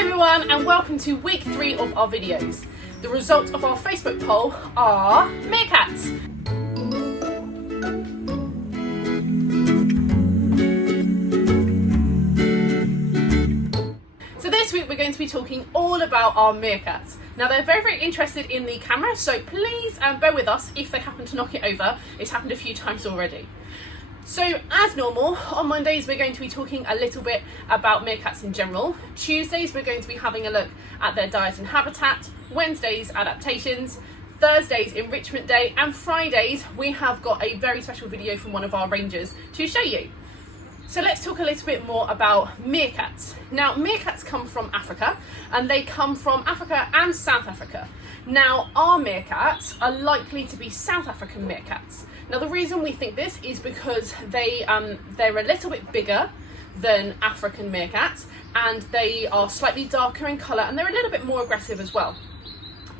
Hi everyone, and welcome to week 3 of our videos. The results of our Facebook poll are meerkats. So this week we're going to be talking all about our meerkats. Now they're very interested in the camera, so please bear with us if they happen to knock it over. It's happened a few times already. So as normal, on Mondays we're going to be talking a little bit about meerkats in general. Tuesdays we're going to be having a look at their diet and habitat. Wednesdays, adaptations. Thursdays, enrichment day. And Fridays we have got a very special video from one of our rangers to show you. So let's talk a little bit more about meerkats. Now meerkats come from Africa, and they come from Africa and South Africa. Now our meerkats are likely to be South African meerkats. Now the reason we think this is because they're a little bit bigger than African meerkats, and they are slightly darker in colour, and they're a little bit more aggressive as well.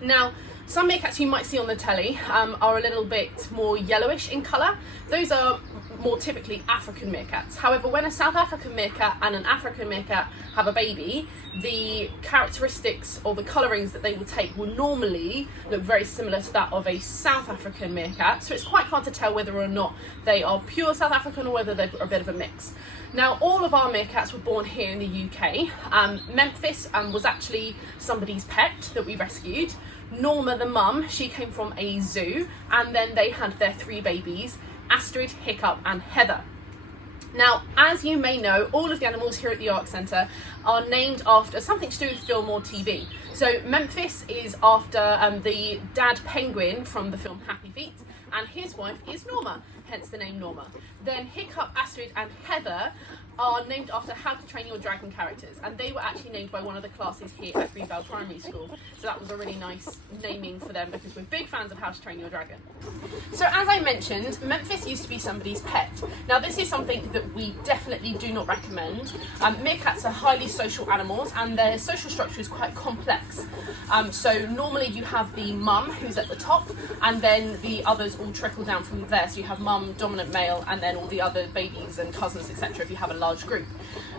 Now some meerkats you might see on the telly are a little bit more yellowish in colour. Those are more typically African meerkats. However, when a South African meerkat and an African meerkat have a baby, the characteristics or the colourings that they will take will normally look very similar to that of a South African meerkat. So it's quite hard to tell whether or not they are pure South African or whether they're a bit of a mix. Now, all of our meerkats were born here in the UK. Memphis was actually somebody's pet that we rescued. Norma, the mum, she came from a zoo, and then they had their 3 babies, Astrid, Hiccup and Heather. Now, as you may know, all of the animals here at the Ark Centre are named after something to do with film or TV. So Memphis is after the dad penguin from the film Happy Feet, and his wife is Norma, hence the name Norma. Then Hiccup, Astrid and Heather are named after How to Train Your Dragon characters, and they were actually named by one of the classes here at Greenvale Primary School. So that was a really nice naming for them, because we're big fans of How to Train Your Dragon. So as I mentioned, Memphis used to be somebody's pet. Now this is something that we definitely do not recommend. Meerkats are highly social animals, and their social structure is quite complex. So normally you have the mum who's at the top, and then the others all trickle down from there. So you have mum, dominant male, and then all the other babies and cousins, etc. if you have a large group.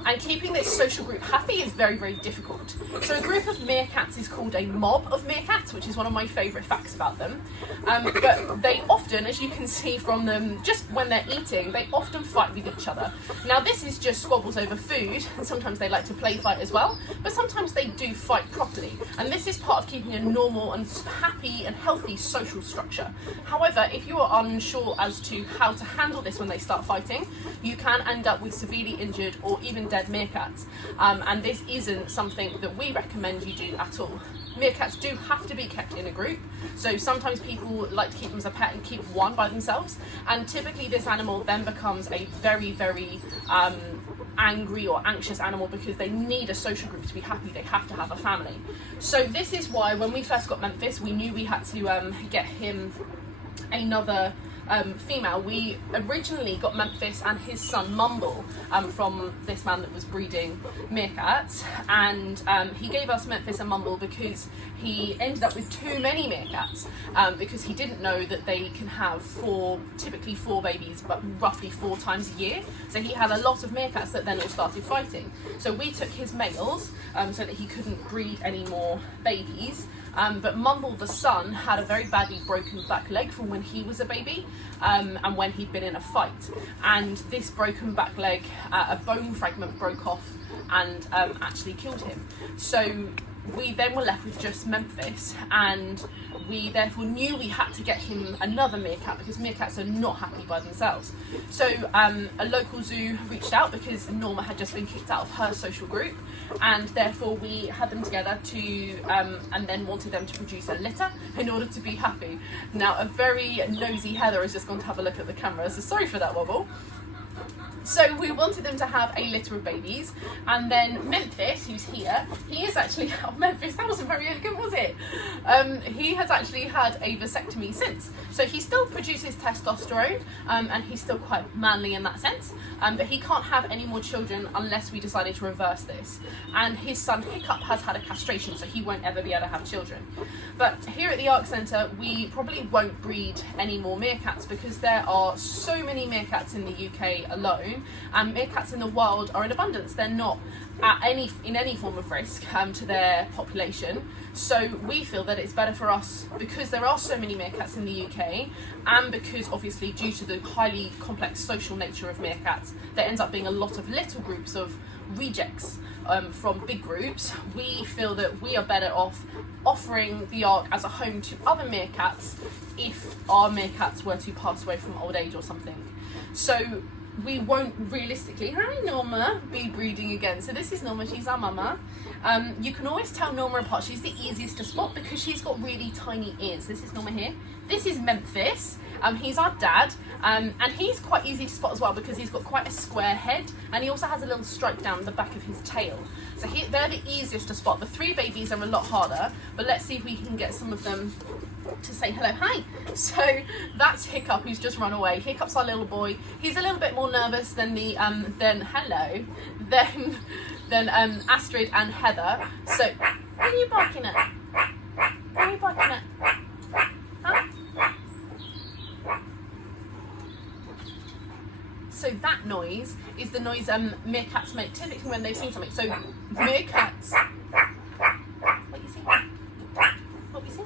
And keeping this social group happy is very, very difficult. So a group of meerkats is called a mob of meerkats, which is one of my favourite facts about them. But they often, as you can see from them, just when they're eating, they often fight with each other. Now this is just squabbles over food, and sometimes they like to play fight as well, but sometimes they do fight properly. And this is part of keeping a normal and happy and healthy social structure. However, if you are unsure as to how to handle this when they start fighting, you can end up with severely injured or even dead meerkats, and this isn't something that we recommend you do at all. Meerkats do have to be kept in a group, so sometimes people like to keep them as a pet and keep one by themselves, and typically this animal then becomes a very, very angry or anxious animal, because they need a social group to be happy. They have to have a family. So this is why when we first got Memphis, we knew we had to get him another female. We originally got Memphis and his son Mumble from this man that was breeding meerkats, and he gave us Memphis and Mumble because he ended up with too many meerkats, because he didn't know that they can have typically four babies, but roughly 4 times a year. So he had a lot of meerkats that then all started fighting. So we took his males so that he couldn't breed any more babies. But Mumble, the son, had a very badly broken back leg from when he was a baby, and when he'd been in a fight. And this broken back leg, a bone fragment broke off and actually killed him. So we then were left with just Memphis, and we therefore knew we had to get him another meerkat, because meerkats are not happy by themselves. So a local zoo reached out because Norma had just been kicked out of her social group, and therefore we had them together to and then wanted them to produce a litter in order to be happy. Now a very nosy Heather has just gone to have a look at the camera, so sorry for that wobble. So we wanted them to have a litter of babies, and then Memphis, who's here, he is actually, oh Memphis, that wasn't very elegant, was it? He has actually had a vasectomy since. So he still produces testosterone, and he's still quite manly in that sense, but he can't have any more children unless we decided to reverse this. And his son Hiccup has had a castration, so he won't ever be able to have children. But here at the Ark Centre, we probably won't breed any more meerkats, because there are so many meerkats in the UK alone zone, and meerkats in the wild are in abundance. They're not in any form of risk to their population. So we feel that it's better for us, because there are so many meerkats in the UK, and because obviously due to the highly complex social nature of meerkats, there ends up being a lot of little groups of rejects from big groups. We feel that we are better off offering the Ark as a home to other meerkats if our meerkats were to pass away from old age or something. So we won't realistically, hi Norma, be breeding again. So this is Norma, she's our mama. You can always tell Norma apart. She's the easiest to spot because she's got really tiny ears. This is Norma here. This is Memphis. He's our dad, and he's quite easy to spot as well because he's got quite a square head, and he also has a little stripe down the back of his tail. So they're the easiest to spot. The three babies are a lot harder, but let's see if we can get some of them to say hello. Hi. So that's Hiccup, who's just run away. Hiccup's our little boy. He's a little bit more nervous than the than Astrid and Heather. So what are you barking at? What are you barking at? Huh? So that noise is the noise meerkats make typically when they've seen something. So meerkats. What you see? What we see?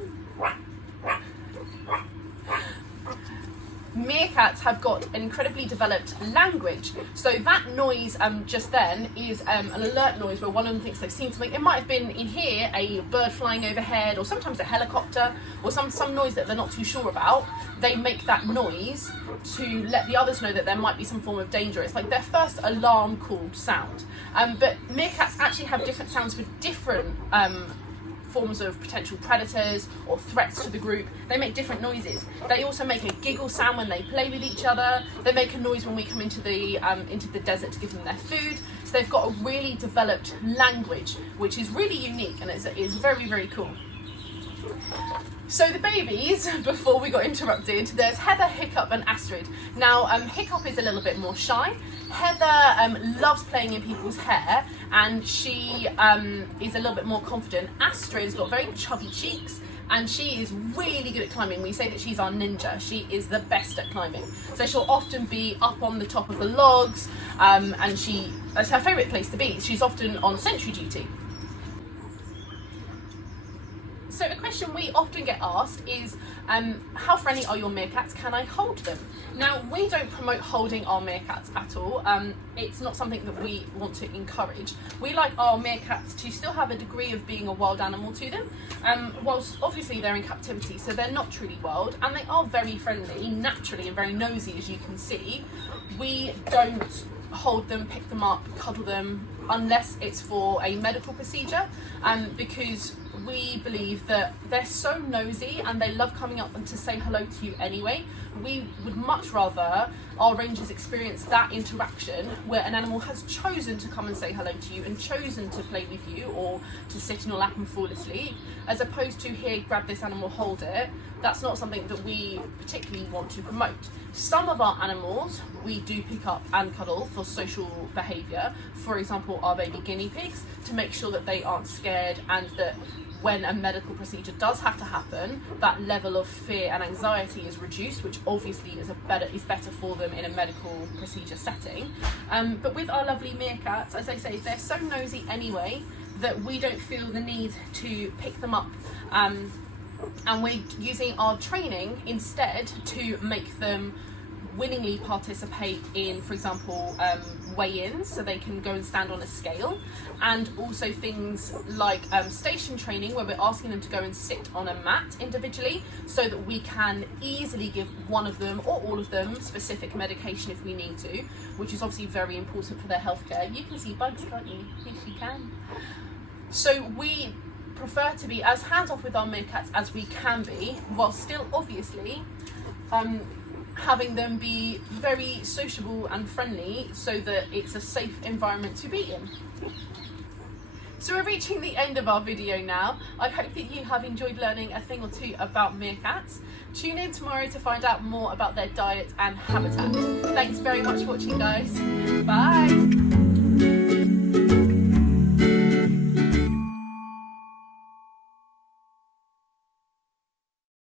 Meerkats have got an incredibly developed language. So that noise just then is an alert noise where one of them thinks they've seen something. It might have been in here a bird flying overhead, or sometimes a helicopter, or some noise that they're not too sure about. They make that noise to let the others know that there might be some form of danger. It's like their first alarm called sound. But meerkats actually have different sounds for different forms of potential predators or threats to the group. They make different noises. They also make a giggle sound when they play with each other. They make a noise when we come into the desert to give them their food. So they've got a really developed language, which is really unique, and it's very, very cool. So the babies, before we got interrupted, there's Heather, Hiccup and Astrid. Now Hiccup is a little bit more shy. Heather loves playing in people's hair, and she is a little bit more confident. Astrid's got very chubby cheeks, and she is really good at climbing. We say that she's our ninja. She is the best at climbing. So she'll often be up on the top of the logs, and it's her favourite place to be. She's often on sentry duty. So a question we often get asked is, how friendly are your meerkats? Can I hold them? Now, we don't promote holding our meerkats at all. It's not something that we want to encourage. We like our meerkats to still have a degree of being a wild animal to them, whilst obviously they're in captivity, so they're not truly wild, and they are very friendly, naturally, and very nosy, as you can see. We don't hold them, pick them up, cuddle them, unless it's for a medical procedure, because we believe that they're so nosy and they love coming up and to say hello to you anyway. We would much rather our rangers experience that interaction where an animal has chosen to come and say hello to you and chosen to play with you or to sit in your lap and fall asleep, as opposed to, here, grab this animal, hold it. That's not something that we particularly want to promote. Some of our animals we do pick up and cuddle for social behaviour. For example, our baby guinea pigs, to make sure that they aren't scared, and that when a medical procedure does have to happen, that level of fear and anxiety is reduced, which obviously is better for them in a medical procedure setting. But with our lovely meerkats, as I say, they're so nosy anyway that we don't feel the need to pick them up. And we're using our training instead to make them willingly participate in, for example, weigh-ins, so they can go and stand on a scale, and also things like station training, where we're asking them to go and sit on a mat individually, so that we can easily give one of them or all of them specific medication if we need to, which is obviously very important for their healthcare. You can see bugs, can't you? Yes, you can. So we prefer to be as hands-off with our meerkats as we can be, while still obviously having them be very sociable and friendly, so that it's a safe environment to be in. So we're reaching the end of our video now. I hope that you have enjoyed learning a thing or two about meerkats. Tune in tomorrow to find out more about their diet and habitat. Thanks very much for watching, guys. Bye.